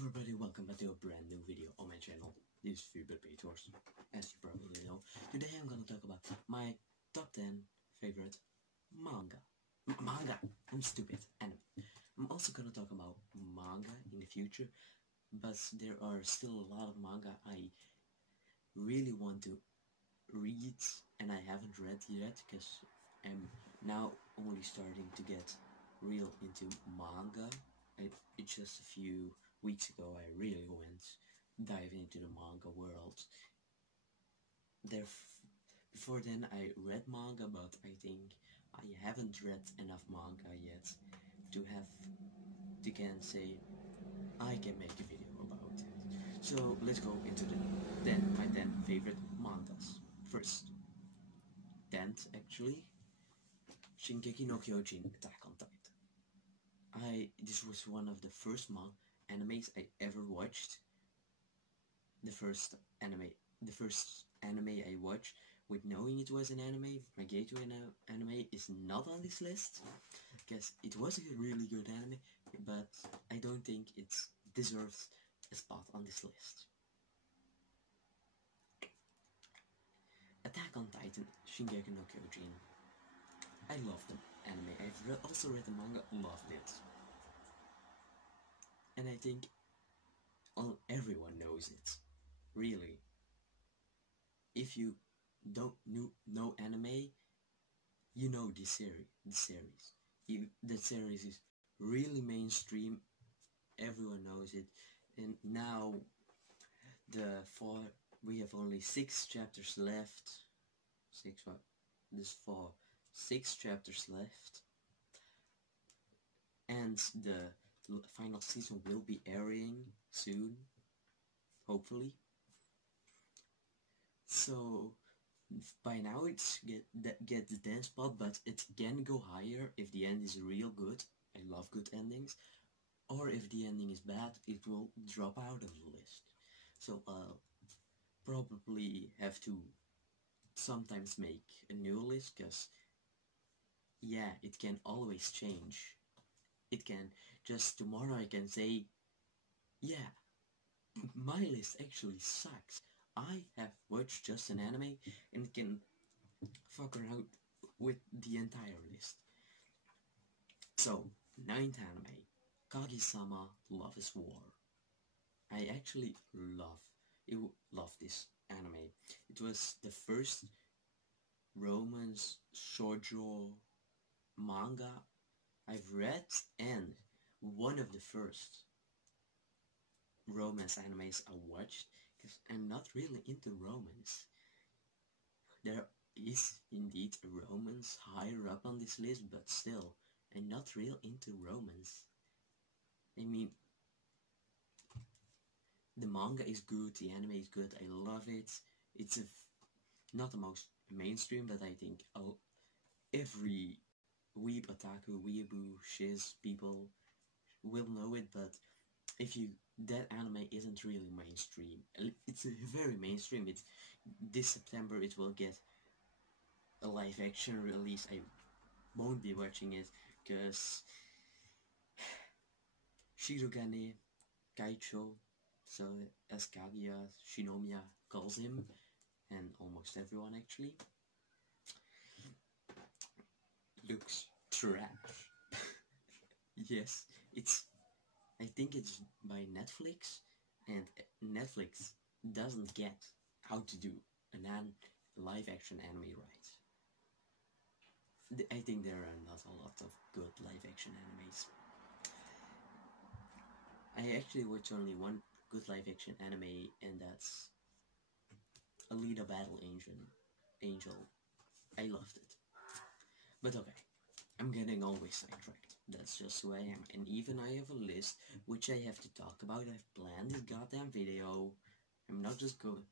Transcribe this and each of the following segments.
everybody, welcome back to a brand new video on my channel. This is FuberPetors, as you probably know. Today I'm gonna talk about my top 10 favorite manga. I'm stupid. Anime. I'm also gonna talk about manga in the future, but there are still a lot of manga I really want to read and I haven't read yet because I'm now only starting to get real into manga. It's just a few weeks ago I really went diving into the manga world. Before then I read manga, but I think I haven't read enough manga yet to can say I can make a video about it. So let's go into my 10 favorite mangas. First, 10th actually, Shingeki no Kyojin, Attack on Titan. This was one of the first animes I ever watched. The first anime I watched with knowing it was an anime, my gateway anime is not on this list, because it was a really good anime, but I don't think it deserves a spot on this list. Attack on Titan, Shingeki no Kyojin. I love the anime. I've also read the manga, loved it. And I think everyone knows it. Really. If you don't know anime, you know this series. The series is really mainstream. Everyone knows it. And now we have only 6 chapters left. 6 chapters left, and the final season will be airing soon, hopefully. So by now it's get the 10 spot, but it can go higher if the end is real good. I love good endings. Or if the ending is bad, it will drop out of the list. So I'll probably have to sometimes make a new list, because yeah, it can always change. It can just tomorrow I can say, yeah, my list actually sucks. I have watched just an anime and can fuck around with the entire list. So, 9th anime, Kage-sama Love is War. I actually love this anime. It was the first romance shoujo manga I've read, and one of the first romance animes I watched, because I'm not really into romance. There is indeed a romance higher up on this list, but still, I'm not real into romance. I mean, the manga is good, the anime is good, I love it. It's not the most mainstream, but I think every weeb, otaku, weeaboo, shiz people will know it, but that anime isn't really mainstream. It's very mainstream. This September it will get a live action release. I won't be watching it because Shirogane Kaicho, so as Kaguya Shinomiya calls him, and almost everyone actually, looks trash. Yes, I think it's by Netflix, and Netflix doesn't get how to do a live action anime right. I think there are not a lot of good live action animes. I actually watched only one good live action anime, and that's Alita Battle Angel. I loved it. But okay, I'm getting always sidetracked. That's just who I am. And even I have a list which I have to talk about. I've planned this goddamn video. I'm not just going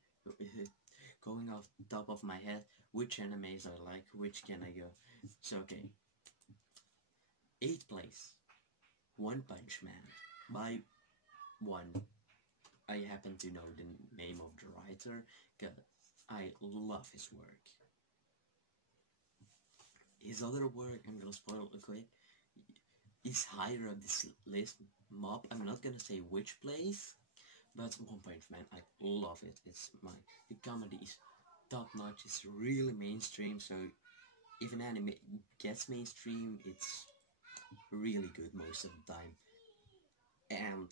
off the top of my head which animes I like, which can I go. So okay. 8th place, One Punch Man by one. I happen to know the name of the writer because I love his work. His other work, I'm gonna spoil it quick. is higher on this list. Mob, I'm not gonna say which place, but One Punch Man, I love it. The comedy is top notch. It's really mainstream. So if an anime gets mainstream, it's really good most of the time. And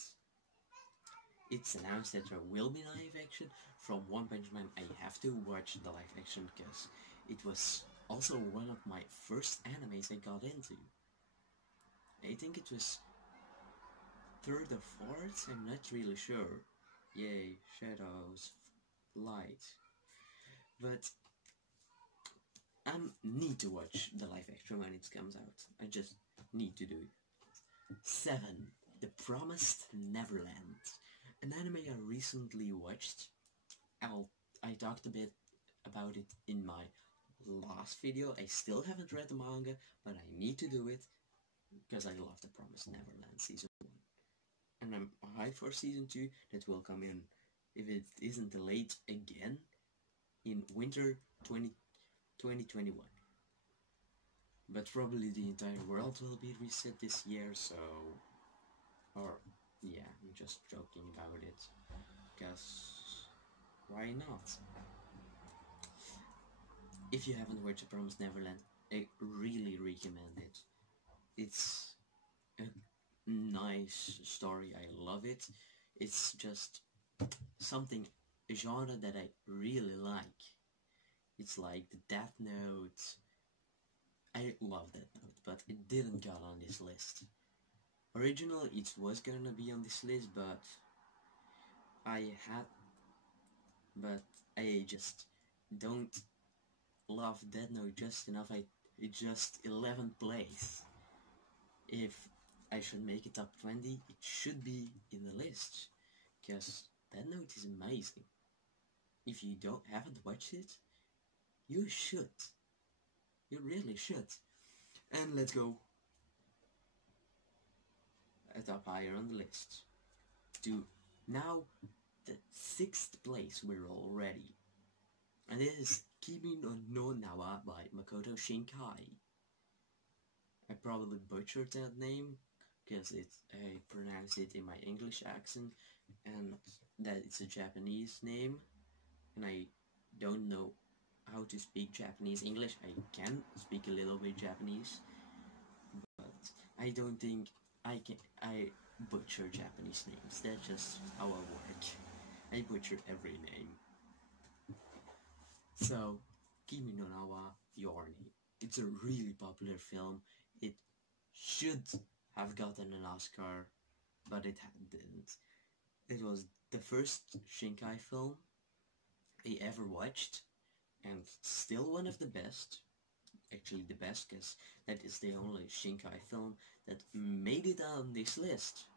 it's announced that there will be live action from One Punch Man. I have to watch the live action because it was also one of my first animes I got into. I think it was third or fourth, I'm not really sure. Yay, shadows, light. But I need to watch the live action when it comes out. I just need to do it. 7. The Promised Neverland. An anime I recently watched. I talked a bit about it in my last video. I still haven't read the manga, but I need to do it because I love The Promised Neverland Season 1. And I'm hyped for Season 2 that will come in, if it isn't delayed again, in winter 2021. But probably the entire world will be reset this year, so... Or, yeah, I'm just joking about it, because why not? If you haven't watched The Promised Neverland, I really recommend it. It's a nice story, I love it. It's just something, a genre that I really like. It's like the Death Note. I love Death Note, but it didn't get on this list. Originally it was gonna be on this list, but I just don't love Death Note just enough. It's just 11th place. If I should make it top 20, it should be in the list, because Death Note is amazing. If you haven't watched it, you should. You really should. And let's go a top higher on the list. To now the 6th place we're already. And this is Kimi no Nawa by Makoto Shinkai. I probably butchered that name because I pronounce it in my English accent, and that it's a Japanese name, and I don't know how to speak Japanese. English, I can speak a little bit Japanese, but I don't think I butcher Japanese names. That's just how I work. I butcher every name. So, Kimi no Nawa Your Name. It's a really popular film. It should have gotten an Oscar, but it didn't. It was the first Shinkai film I ever watched, and still one of the best. Actually the best, because that is the only Shinkai film that made it on this list.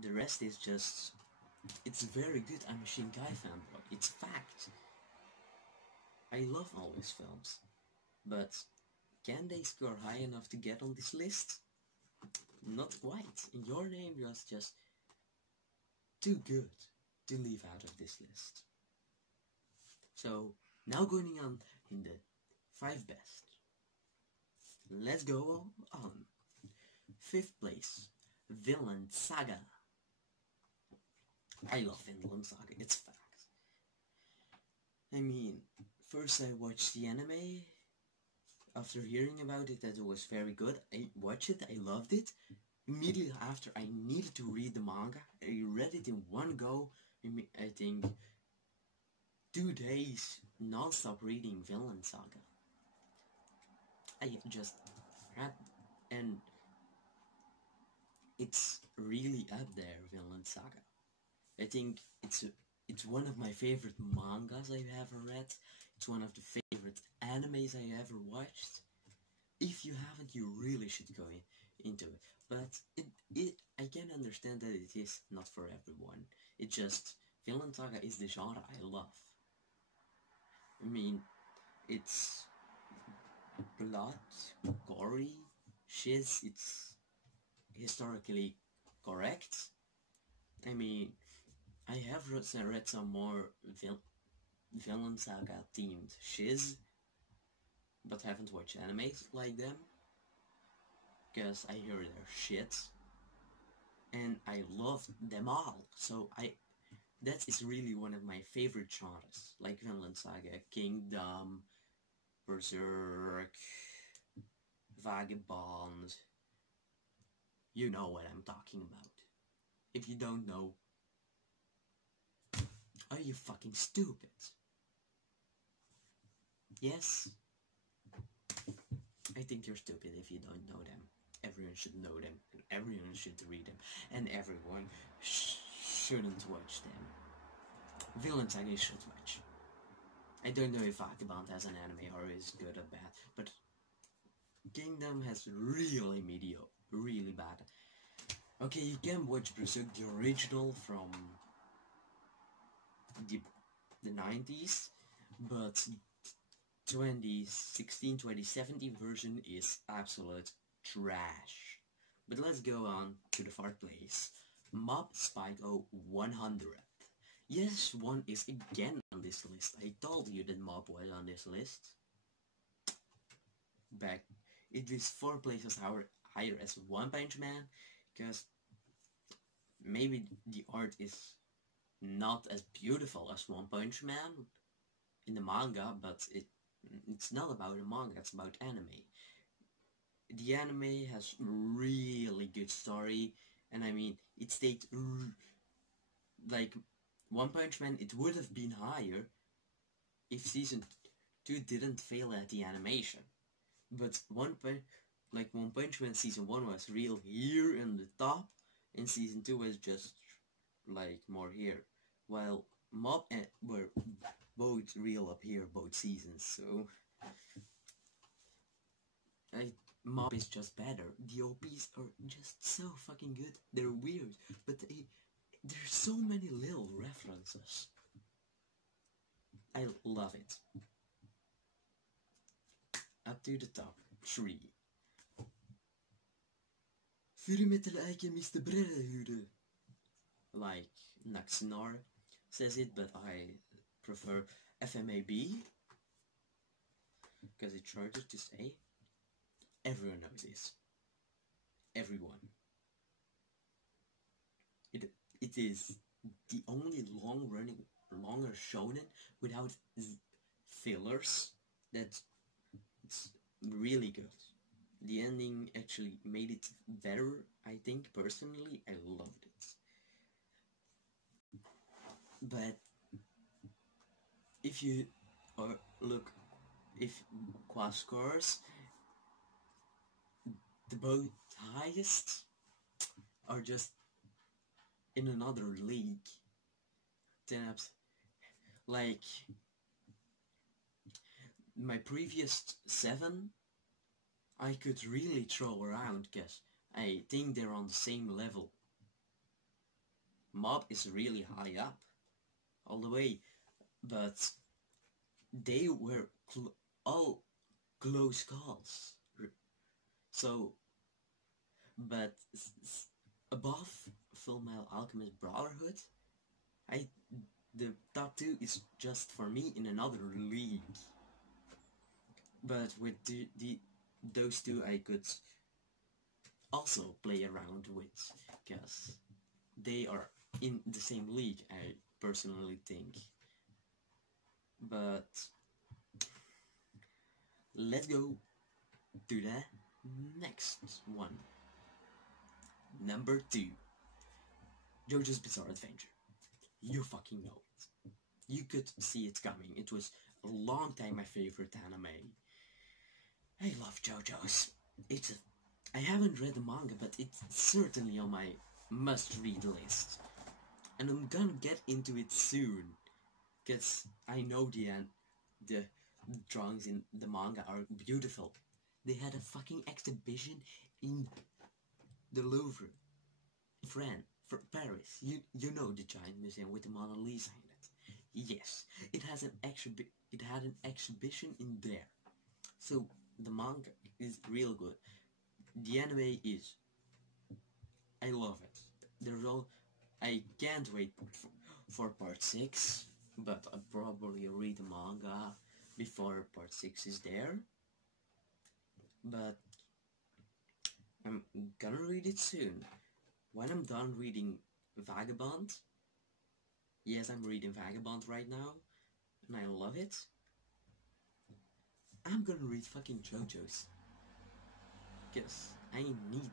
The rest is just... It's very good. I'm a Shinkai fanboy. It's fact. I love all his films. But can they score high enough to get on this list? Not quite. Your Name was just too good to leave out of this list. So, now going on in the 5 best. Let's go on. 5th place, Vinland Saga. I love Vinland Saga, it's fact. I mean, first I watched the anime. After hearing about it, that it was very good, I watched it, I loved it. Immediately after, I needed to read the manga. I read it in one go. I think 2 days non-stop reading Vinland Saga. I just had, and it's really up there, Vinland Saga. I think it's one of my favorite mangas I've ever read. It's one of the favorite animes I ever watched. If you haven't, you really should go into it. But I can understand that it is not for everyone. It just, Vinland Saga is the genre I love. I mean, it's blood, gory, shiz, it's historically correct. I mean, I have read some more Vinland Saga themed shiz, but haven't watched animes like them. because I hear their shit, and I love them all. So that is really one of my favorite genres, like Vinland Saga, Kingdom, Berserk, Vagabond. You know what I'm talking about. If you don't know, are you fucking stupid? Yes? I think you're stupid if you don't know them. Everyone should know them, and everyone should read them, and everyone shouldn't watch them. Vinland Saga should watch. I don't know if Vagabond has an anime or is good or bad, but Kingdom has really mediocre, really bad. Okay, you can watch Berserk, the original from the 90s, but 2016-2017 version is absolute trash. But let's go on to the fourth place. Mob Psycho 100. Yes, one is again on this list. I told you that Mob was on this list. Back, it is 4 places higher as One Punch Man, because maybe the art is not as beautiful as One Punch Man in the manga, but it's not about the manga, it's about anime. The anime has really good story, and I mean, it stayed like One Punch Man. It would have been higher if season 2 didn't fail at the animation, but One Punch Man season 1 was real here in the top, and season 2 was just like more here, while Mob were both real up here, both seasons. So Mob is just better. The OPs are just so fucking good. They're weird, but there's so many little references. I love it. Up to the top 3. Fullmetal Alchemist Brotherhood. Like Naxnar says it, but I prefer FMAB because it's shorter to say. Everyone knows this. Everyone. It is the only longer shonen without fillers. That's it's really good. The ending actually made it better, I think, personally. I loved it. But if you look, if qua scores, the both highest are just in another league. Like my previous 7, I could really throw around because I think they're on the same level. Mob is really high up, all the way, but they were all close calls. So, but above Fullmetal Alchemist Brotherhood, the top 2 is just for me in another league. But with those 2 I could also play around with, because they are in the same league, I personally think. But let's go to the next one. Number 2. JoJo's Bizarre Adventure. You fucking know it. You could see it coming. It was a long time my favorite anime. I love JoJo's. I haven't read the manga, but it's certainly on my must-read list. And I'm gonna get into it soon, because I know the drawings in the manga are beautiful. They had a fucking exhibition in the Louvre, Paris. You know the giant museum with the Mona Lisa in it. Yes, it had an exhibition in there. So the manga is real good. The anime is. I love it. I can't wait for part 6, but I'll probably read the manga before part 6 is there. But I'm gonna read it soon. When I'm done reading Vagabond, yes, I'm reading Vagabond right now, and I love it, I'm gonna read fucking JoJo's. Because I need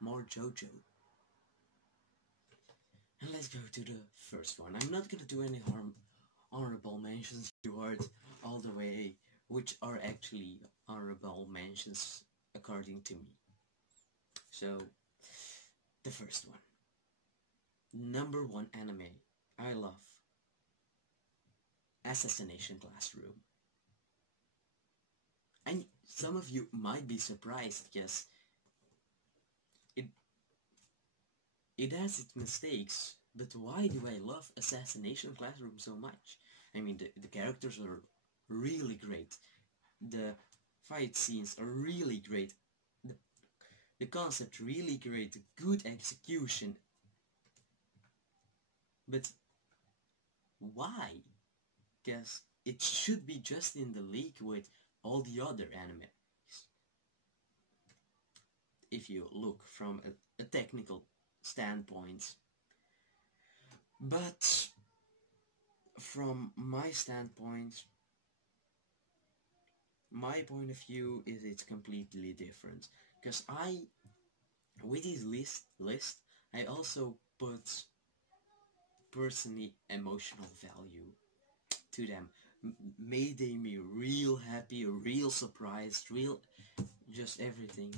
more JoJo. And let's go to the first one. I'm not gonna do any honorable mentions towards all the way, which are actually honorable mentions according to me. So, the first one. Number 1 anime I love. Assassination Classroom. And some of you might be surprised because it has its mistakes, but why do I love Assassination Classroom so much? I mean, the characters are really great. The fight scenes are really great. The concept really great. Good execution. But why? Because it should be just in the league with all the other anime. If you look from a technical standpoint. But from my standpoint, my point of view is it's completely different. Because with this list, I also put personally emotional value to them. Made me real happy, real surprised, real just everything.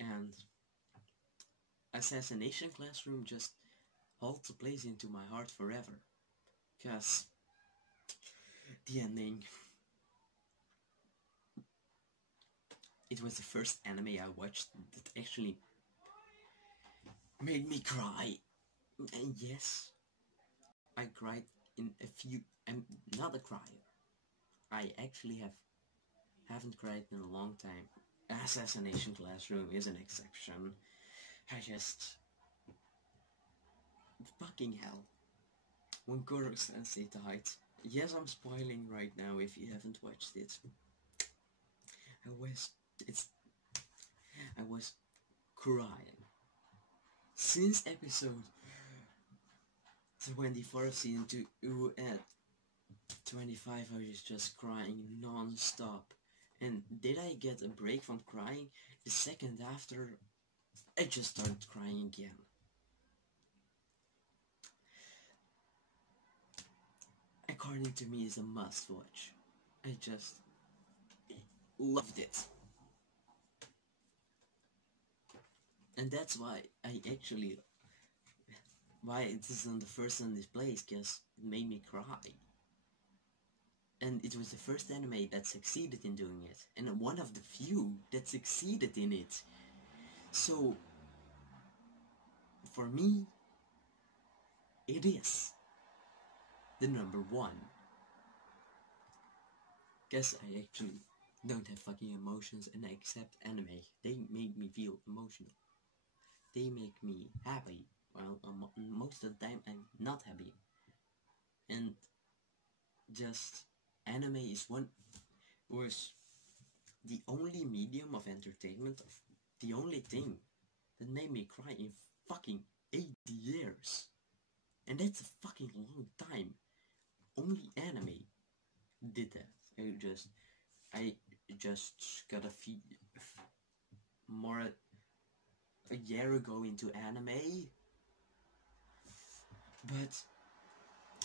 And Assassination Classroom just holds a place into my heart forever. Because the ending, it was the first anime I watched that actually made me cry. And yes, I cried in a few. I'm not a crier. I actually haven't cried in a long time. Assassination Classroom is an exception. I just... fucking hell. When Goro Sensei died. Yes, I'm spoiling right now if you haven't watched it. I was crying. Since episode 24 of season 2 at 25 I was just crying non-stop. And did I get a break from crying? The second after, I just started crying again. According to me, it's a must-watch. I just loved it. And that's why why it is on the first on this place, because it made me cry. And it was the first anime that succeeded in doing it, and one of the few that succeeded in it. So, for me, it is the number 1. Guess I actually don't have fucking emotions and I accept anime. They make me feel emotional. They make me happy. Well, most of the time I'm not happy. And just anime was the only medium of entertainment, of the only thing that made me cry in fucking 8 years. And that's a fucking long time. Only anime did that. I just got a year ago into anime.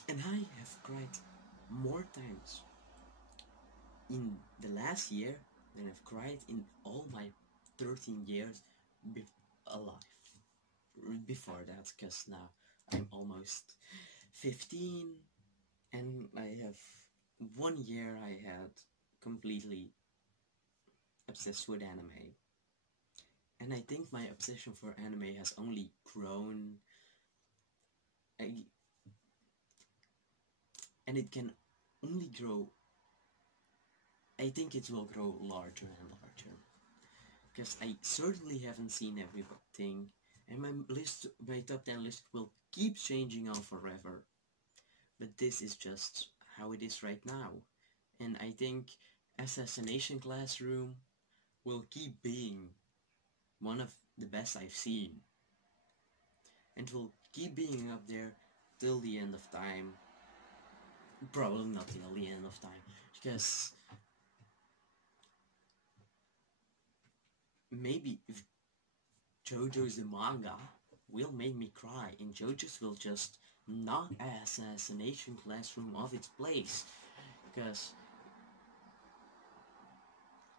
And I have cried more times in the last year than I've cried in all my 13 years alive. Before that, because now I'm almost 15 and I have 1 year I had completely obsessed with anime. And I think my obsession for anime has only grown. And it can only grow. I think it will grow larger and larger. Because I certainly haven't seen everything. And my top 10 list will keep changing on forever. But this is just how it is right now. And I think Assassination Classroom will keep being one of the best I've seen, and will keep being up there till the end of time. Probably not till the end of time, because maybe if JoJo's the manga will make me cry, and JoJo's will just knock Assassination Classroom off its place, because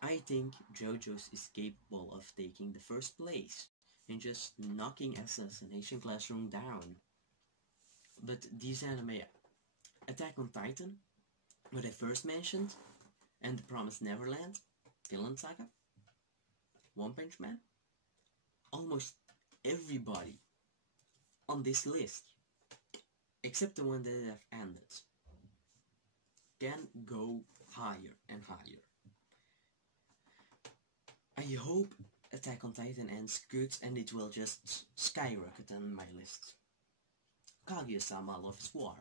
I think JoJo's is capable of taking the first place and just knocking Assassination Classroom down. But these anime, Attack on Titan, what I first mentioned, and The Promised Neverland, Vinland Saga, One Punch Man, almost everybody on this list, except the one that have ended, can go higher and higher. I hope Attack on Titan ends good and it will just skyrocket on my list. Kaguya-sama Love is War.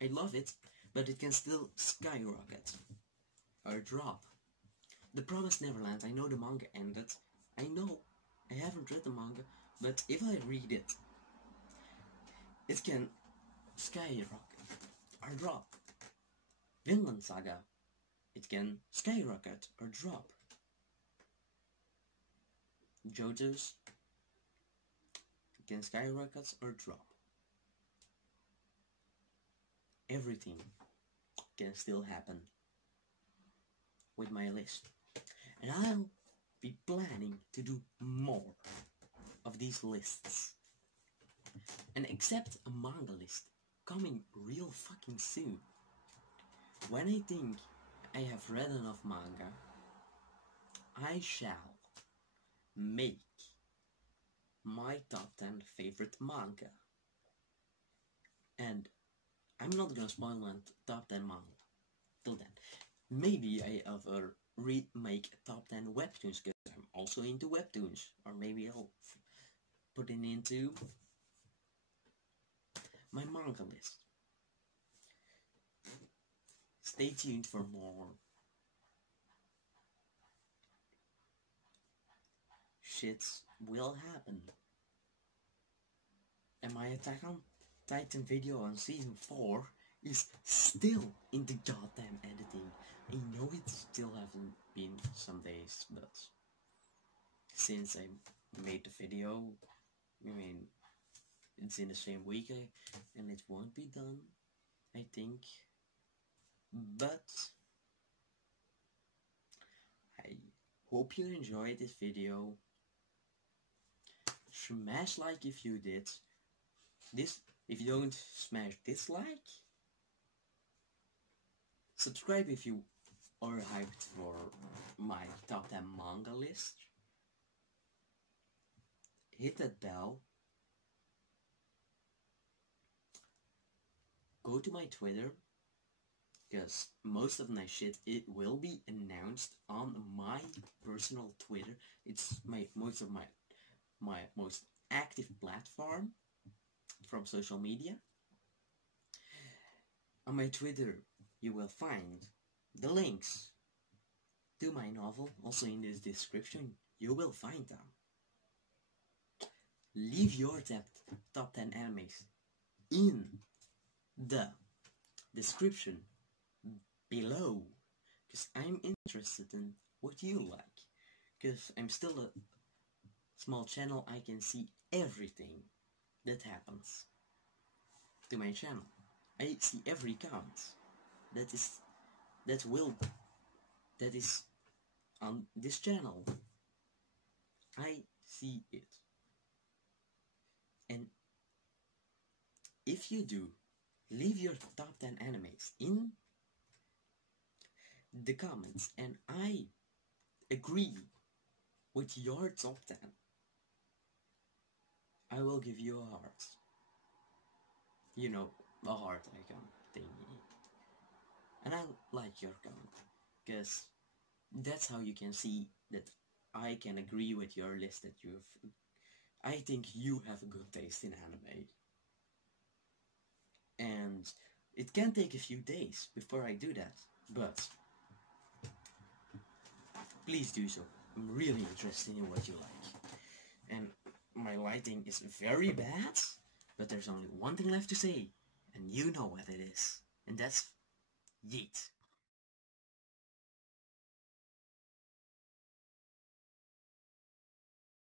I love it, but it can still skyrocket or drop. The Promised Neverland, I know the manga ended. I know I haven't read the manga, but if I read it, it can skyrocket or drop. Vinland Saga, it can skyrocket or drop. JoJo's can skyrocket or drop. Everything can still happen with my list, and I'll be planning to do more of these lists, and except a manga list coming real fucking soon. When I think I have read enough manga, I shall make my top 10 favorite manga. And I'm not gonna spoil my top 10 manga till then. Maybe I ever remake top 10 webtoons, because I'm also into webtoons. Or maybe I'll put it into my manga list. Stay tuned for more. Shits will happen. And my Attack on Titan video on season 4 is still in the goddamn editing. I know it still haven't been some days, but since I made the video, I mean, it's in the same week, and it won't be done, I think. But I hope you enjoyed this video. Smash like if you did. If you don't, smash dislike. Subscribe if you are hyped for my top 10 manga list. Hit that bell. Go to my Twitter, because most of my shit, it will be announced on my personal Twitter. It's my most active platform from social media. On my Twitter, you will find the links to my novel, also in this description. You will find them. Leave your top 10 animes in the description below, because I'm interested in what you like, because I'm still a small channel. I can see everything that happens to my channel. I see every comment that is on this channel. I see it. And if you do, leave your top 10 animes in the comments, and I agree with your top 10. I will give you a heart. You know, a heart icon thingy. And I like your comment, because that's how you can see that I can agree with your list, that I think you have a good taste in anime. And it can take a few days before I do that, but please do so. I'm really interested in what you like. and my lighting is very bad, but there's only one thing left to say, and you know what it is, and that's yeet.